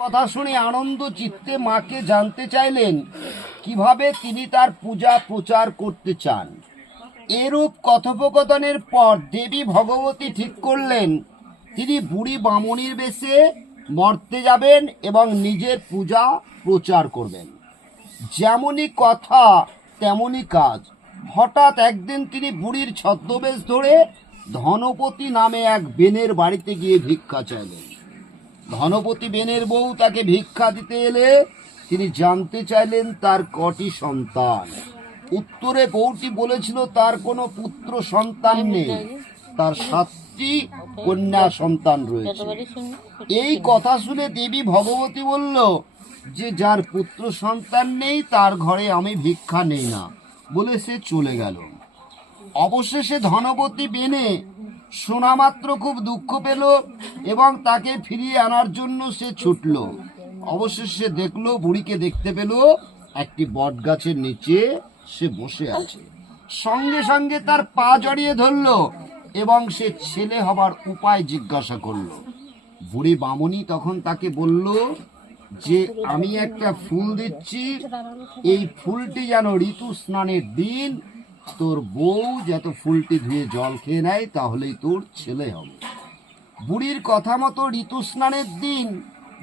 কথা শুনে আনন্দ চিত্তে মাকে জানতে চাইলেন, কীভাবে তিনি তার পূজা প্রচার করতে চান। এরূপ কথোপকথনের পর দেবী ভগবতী ঠিক করলেন, তিনি বুড়ি বামনির বেশে মর্তে যাবেন এবং নিজের পূজা প্রচার করবেন। যেমনই কথা, তেমনই কাজ। হঠাৎ একদিন তিনি বুড়ির ছদ্মবেশ ধরে ধনপতি নামে এক বেনের বাড়িতে গিয়ে ভিক্ষা চাইলেন। ধনপতি বেনের বউ তাকে ভিক্ষা দিতে এলে তিনি জানতে চাইলেন তার কটি সন্তান। উত্তরে বউটি বলেছিল, তার কোনো পুত্র সন্তান নেই। তার সাতটি কন্যা সন্তান রয়েছে। এই কথা শুনে দেবী ভগবতী বলল, যে যার পুত্র সন্তান নেই, তার ঘরে আমি ভিক্ষা নেই না। বলে সে চলে গেল। অবশেষে ধনবতী বেনে শোনা মাত্র খুব দুঃখ পেল এবং তাকে ফিরিয়ে আনার জন্য সে ছুটল। অবশেষে দেখল, বুড়িকে দেখতে পেল, একটি বট গাছের নিচে সে বসে আছে। সঙ্গে সঙ্গে তার পা জড়িয়ে ধরলো এবং সে ছেলে হবার উপায় জিজ্ঞাসা করল। বুড়ি বামুনি তখন তাকে বলল, যে আমি একটা ফুল দিচ্ছি, এই ফুলটি যেন ঋতু স্নানের দিন তোর বউ যত ফুলটি ধুয়ে জল খেয়ে নেয়, তাহলেই তোর ছেলে হবে। বুড়ির কথা মতো ঋতু স্নানের দিন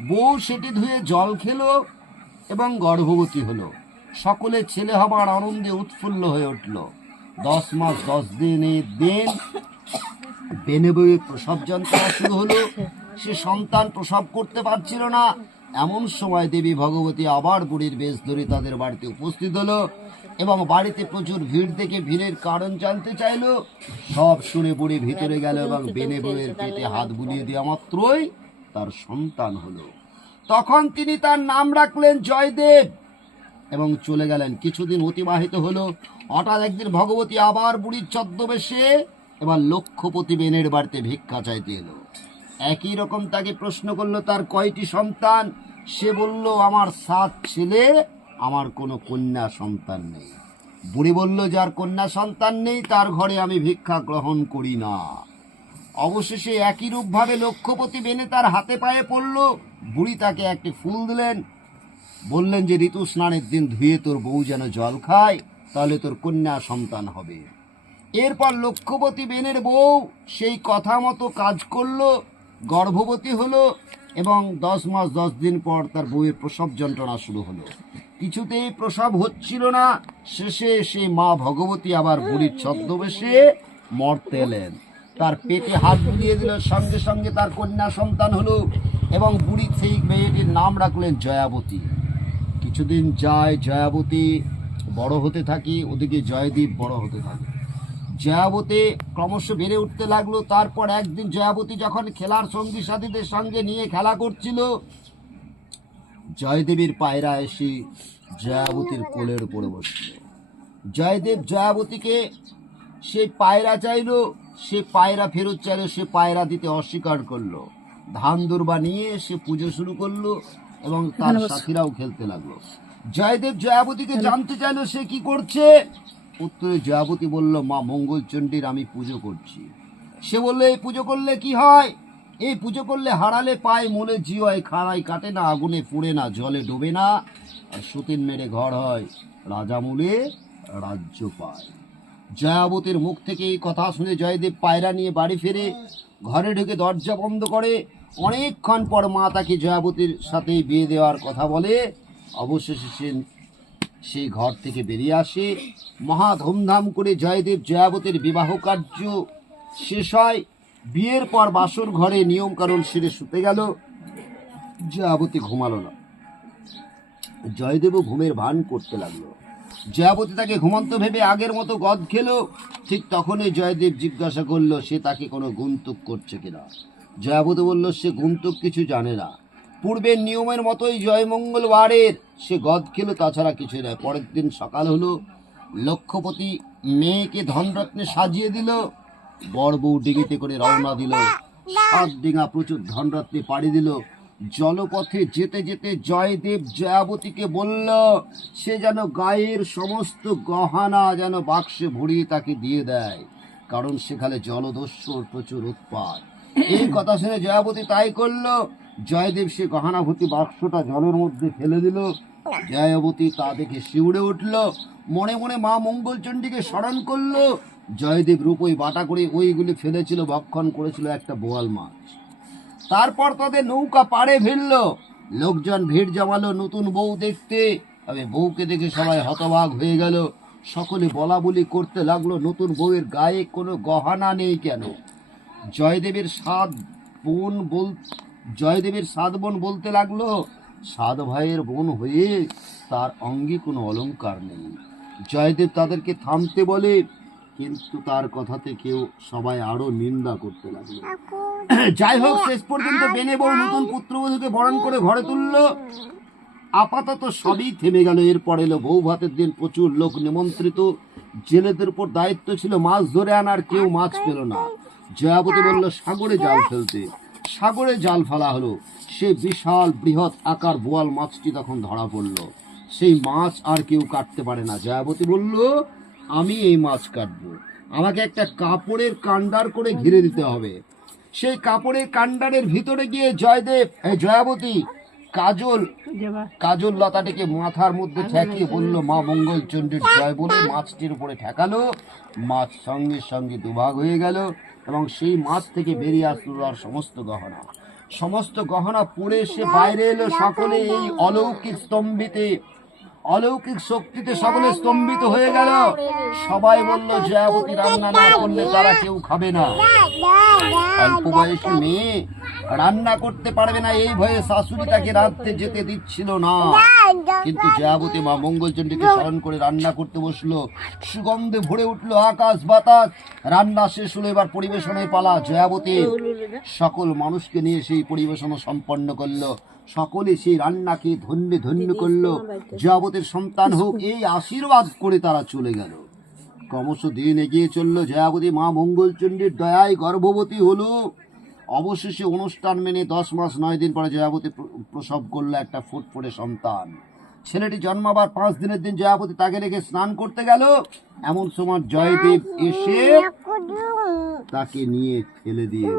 বউ সেটি ধুয়ে জল খেলো এবং গর্ভবতী হলো। সকলে ছেলে হবার আনন্দে উৎফুল্ল হয়ে উঠল। দশ মাস, দশ দিনের দিন বেনে বয়ে প্রসব যন্ত্রণা শুরু হলো। সে সন্তান প্রসব করতে পারছিল না। এমন সময় দেবী ভগবতী আবার বুড়ির বেশ ধরে তাদের বাড়িতে উপস্থিত হলো এবং বাড়িতে প্রচুর ভিড় দেখে ভিড়ের কারণ জানতে চাইলো। সব শুনে বুড়ি ভিতরে গেল এবং বেনে বইয়ের পেটে হাত বুলিয়ে দেওয়া মাত্রই তার সন্তান হলো। তখন তিনি তার নাম রাখলেন জয়দেব এবং চলে গেলেন। কিছুদিন অতিবাহিত হলো। হঠাৎ একদিন ভগবতী আবার বুড়ির ছদ্মবেশে এবার লক্ষ্যপতি বেনের বাড়িতে ভিক্ষা চাইতে এলো। একই রকম তাকে প্রশ্ন করল, তার কয়টি সন্তান? সে বলল, আমার সাত ছেলে, আমার কোনো কন্যা সন্তান নেই। বুড়ি বলল, যার কন্যা সন্তান নেই, তার ঘরে আমি ভিক্ষা গ্রহণ করি না। অবশেষে একই রূপভাবে লক্ষ্যপতি বেনে তার হাতে পায়ে পড়ল। বুড়ি তাকে একটি ফুল দিলেন। বললেন যে, ঋতু স্নানের দিন ধুয়ে তোর বউ যেন জল খায়, তাহলে তোর কন্যা সন্তান হবে। এরপর লক্ষ্যপতি বেনের বউ সেই কথা মতো কাজ করল। গর্ভবতী হলো এবং দশ মাস, দশ দিন পর তার বউয়ের প্রসব যন্ত্রণা শুরু হলো। কিছুতেই প্রসব হচ্ছিল না। শেষে সেই মা ভগবতী আবার বুড়ির ছদ্মবেশে মরতে এলেন। তার পেটে হাত বুলিয়ে দিল, সঙ্গে সঙ্গে তার কন্যা সন্তান হলো এবং বুড়ি সেই মেয়েটির নাম রাখলেন জয়াবতী। কিছুদিন যায় জয়াবতী, বড় হতে থাকি, ওদিকে জয়দীপ বড় হতে থাকে। জয়াবতী ক্রমশ বেড়ে উঠতে লাগল তারপর একদিন জয়াবতী যখন খেলার সঙ্গী সাথীদের সঙ্গে নিয়ে খেলা করছিল জয়দেবীর পায়রা এসে জয়াবতীর কোলের উপরে বসছিল জয়দেব জয়াবতীকে সে পায়রা চাইলো সে পায়রা ফেরত চাইলো সে পায়রা দিতে অস্বীকার করল। ধান দুর্বা নিয়ে সে পুজো শুরু করল এবং তার সাথীরাও খেলতে লাগল। জয়দেব জয়াবতীকে জানতে চাইলো সে কি করছে উত্তরে জয়াবতী বলল, মা মঙ্গলচণ্ডীর আমি পুজো করছি। সে বলল, এই পুজো করলে কি হয়? এই পুজো করলে হারালে পায় মোলে জি হয় খাড়াই কাটে না, আগুনে পুড়ে না, জলে ডোবে না, আর সুতিন মেরে ঘর হয় রাজা মূলে রাজ্য পায় জয়াবতীর মুখ থেকে এই কথা শুনে জয়দেব পায়রা নিয়ে বাড়ি ফেরে ঘরে ঢুকে দরজা বন্ধ করে অনেকক্ষণ পর মা তাকে জয়াবতীর সাথে বিয়ে দেওয়ার কথা বলে। অবশেষে সে সেই ঘর থেকে বেরিয়ে আসে। মহা ধুমধাম করে জয়দেব জয়াবতের বিবাহ কার্য শেষ হয়। বিয়ের পর বাসর ঘরে নিয়ম কারণ সেরে শুতে গেল। জয়াবতী ঘুমালো না। জয়দেবও ঘুমের ভান করতে লাগল। জয়াবতী তাকে ঘুমন্ত ভেবে আগের মতো গদ খেলো। ঠিক তখনই জয়দেব জিজ্ঞাসা করল, সে তাকে কোনো গুন্তুক করছে কিনা? জয়াবতী বলল, সে গুন্তুক কিছু জানে না। পূর্বের নিয়মের মতোই জয়মঙ্গলবারের সে গদ খেলো, তাছাড়া কিছু নয়। পরের দিন সকাল হলো লক্ষ্যপতি মেয়েকে ধনরত্নে সাজিয়ে দিল। বড় বউ ডিঙিতে করে রওনা দিল। সাত ডিঙা প্রচুর ধনরত্নে পাড়ি দিল। জলপথে যেতে যেতে জয়দেব জয়াবতীকে বলল, সে যেন গায়ের সমস্ত গহনা যেন বাক্সে ভরিয়ে তাকে দিয়ে দেয়, কারণ সেখানে জলদস্যুর প্রচুর উৎপাত। এই কথা শুনে জয়াবতী তাই করল জয়দেব সে গহনাভূতি বাক্সটা জলের মধ্যে ফেলে দিল। জয়াবতী তা দেখে শিউড়ে উঠল। মনে মনে মা মঙ্গলচণ্ডীকে স্মরণ করল। জয়দেব রূপই বাটা করে ওইগুলি ফেলেছিল ভক্ষণ করেছিল একটা বোয়াল মাছ। তারপর তাদের নৌকা পাড়ে ভিড়ল। লোকজন ভিড় জমালো নতুন বউ দেখতে। তবে বউকে দেখে সবাই হতবাক হয়ে গেল। সকলে বলা বলি করতে লাগল, নতুন বউয়ের গায়ে কোনো গহনা নেই কেন? জয়দেবের সাত বোন বল জয়দেবের সাত বোন বলতে লাগল সাত ভাইয়ের বোন হয়ে তার অঙ্গে কোনো অলংকার নেই। জয়দেব তাদেরকে থামতে বলে কিন্তু তার কথাতে কেউ সবাই আরও নিন্দা করতে লাগল। যাই হোক শেষ পর্যন্ত বেনে বউ নতুন পুত্রবধূকে বরণ করে ঘরে তুলল। আপাতত সবই থেমে গেল। এরপর এলো বউ ভাতের দিন প্রচুর লোক নিমন্ত্রিত। জেলেদের উপর দায়িত্ব ছিল মাছ ধরে আনার কেউ মাছ পেল না। জয়াবতী বলল সাগরে জাল ফেলতে। সাগরে জাল ফেলা হলো। সে বিশাল বৃহৎ আকার বোয়াল মাছটি তখন ধরা পড়ল। সেই মাছ আর কেউ কাটতে পারে না। জয়াবতী বলল, আমি এই মাছ কাটবো। আমাকে একটা কাপড়ের কান্ডার করে ঘিরে দিতে হবে। সেই কাপড়ের কান্ডারের ভিতরে গিয়ে জয়দেব জয়াবতী, কাজল কাজল লতাটিকে মাথার মধ্যে ঠেকিয়ে বলল, মা মঙ্গল চণ্ডীর জয় বলে মাছটির উপরে ঠেকালো। মাছ সঙ্গে সঙ্গে দুভাগ হয়ে গেল। এবং সেই মাছ থেকে বেরিয়ে আসলো তার সমস্ত গহনা। সমস্ত গহনা পড়ে সে বাইরে এলো, সকলে এই অলৌকিক স্তম্ভিতে, অলৌকিক শক্তিতে সকলে স্তম্ভিত হয়ে গেল। সবাই বলল, জয়াবতী রান্না না করলে তারা কেউ খাবে না। অল্প বয়সী মেয়ে রান্না করতে পারবে না, এই ভয়ে শাশুড়ি তাকে রাঁধতে যেতে দিচ্ছিল না। কিন্তু জয়াবতী মা মঙ্গলচণ্ডীকে স্মরণ করে রান্না করতে বসল। সুগন্ধে ভরে উঠল আকাশ বাতাস। রান্না শেষ হলো এবার পরিবেশনের পালা জয়াবতী। সকল মানুষকে নিয়ে সেই পরিবেশন সম্পন্ন করল। সকলে সেই রান্নাকে ধন্য ধন্য করল। জয়াবতীর সন্তান হোক এই আশীর্বাদ করে তারা চলে গেল। ক্রমশ দিন এগিয়ে চলল। জয়াবতী মা মঙ্গলচণ্ডীর দয়ায় গর্ভবতী হলো। অবশেষে অনুষ্ঠান মেনে দশ মাস নয় দিন পরে জয়াবতী প্র- প্রসব করল একটা ফুটফুটে সন্তান। ছেলেটি জন্মাবার পাঁচ দিনের দিন জয়াপতি তাকে রেখে স্নান করতে গেল। এমন সময় জয়দেব এসে তাকে নিয়ে ফেলে দিয়ে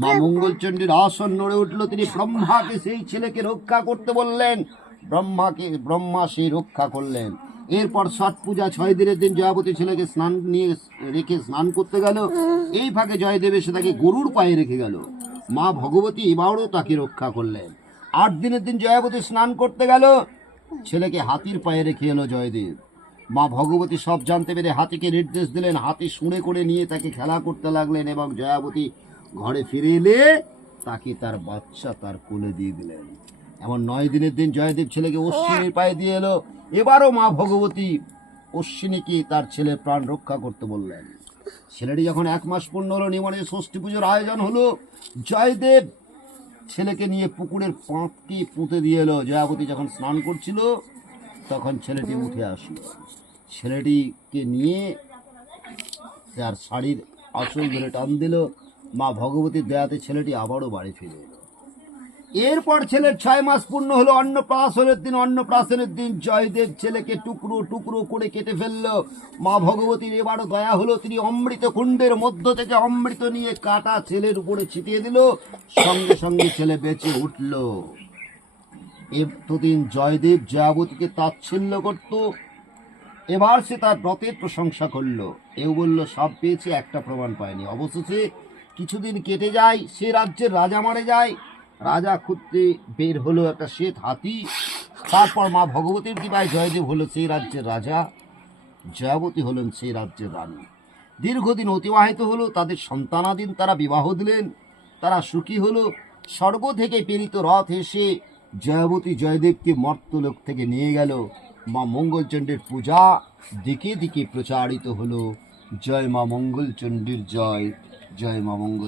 মা মঙ্গলচণ্ডীর আসন নড়ে উঠল। তিনি ব্রহ্মাকে সেই ছেলেকে রক্ষা করতে বললেন। ব্রহ্মাকে, ব্রহ্মা সেই রক্ষা করলেন। এরপর ছট পূজা ছয় দিনের দিন জয়াবতী ছেলেকে স্নান নিয়ে রেখে স্নান করতে গেল। এই ফাঁকে জয়দেব এসে তাকে গরুর পায়ে রেখে গেল। মা ভগবতী এবারও তাকে রক্ষা করলেন। আট দিনের দিন জয়াবতী স্নান করতে গেল। ছেলেকে হাতির পায়ে রেখে এলো জয়দেব। মা ভগবতী সব জানতে পেরে হাতিকে নির্দেশ দিলেন, হাতি শুনে করে নিয়ে তাকে খেলা করতে লাগলেন এবং জয়াবতী ঘরে ফিরে এলে তাকে তার বাচ্চা তার কোলে দিয়ে দিলেন। এমন নয় দিনের দিন জয়দেব ছেলেকে অশ্বিনীর পায়ে দিয়ে এলো। এবারও মা ভগবতী অশ্বিনীকে তার ছেলে প্রাণ রক্ষা করতে বললেন। ছেলেটি যখন এক মাস পূর্ণ হলো, নিমনে ষষ্ঠী পুজোর আয়োজন হলো, জয়দেব ছেলেকে নিয়ে পুকুরের পাঁপটি পুঁতে দিয়ে এলো। জয়াবতী যখন স্নান করছিল, তখন ছেলেটি উঠে আসলো। ছেলেটিকে নিয়ে তার শাড়ির আসল ধরে টান দিল। মা ভগবতীর দয়াতে ছেলেটি আবারও বাড়ি ফিরে এলো। এরপর ছেলের ছয় মাস পূর্ণ হলো, অন্নপ্রাশনের দিন অন্নপ্রাশনের দিন জয়দেব ছেলেকে টুকরো টুকরো করে কেটে ফেলল। মা ভগবতীর এবারও দয়া হলো, তিনি অমৃত কুণ্ডের মধ্য থেকে অমৃত নিয়ে কাটা ছেলের উপরে ছিটিয়ে দিল, সঙ্গে সঙ্গে ছেলে বেঁচে উঠল। এতদিন জয়দেব জয়াবতীকে তাচ্ছিল্য করত, এবার সে তার ব্রতের প্রশংসা করল। এও বলল, সব পেয়েছে, একটা প্রমাণ পায়নি। অবশেষে কিছুদিন কেটে যায়, সে রাজ্যের রাজা মারে যায় রাজা খুঁজতে বের হলো একটা শ্বেত হাতি। তারপর মা ভগবতীর কৃপায় জয়দেব হলো সেই রাজ্যের রাজা, জয়াবতী হলেন সেই রাজ্যের রানী। দীর্ঘদিন অতিবাহিত হলো, তাদের সন্তানাদিন তারা বিবাহ দিলেন, তারা সুখী হলো। স্বর্গ থেকে প্রেরিত রথ এসে জয়াবতী জয়দেবকে মর্তলোক থেকে নিয়ে গেল। মা মঙ্গলচণ্ডীর পূজা দিকে দিকে প্রচারিত হলো। জয় মা মঙ্গলচণ্ডীর জয় জয় মা মঙ্গল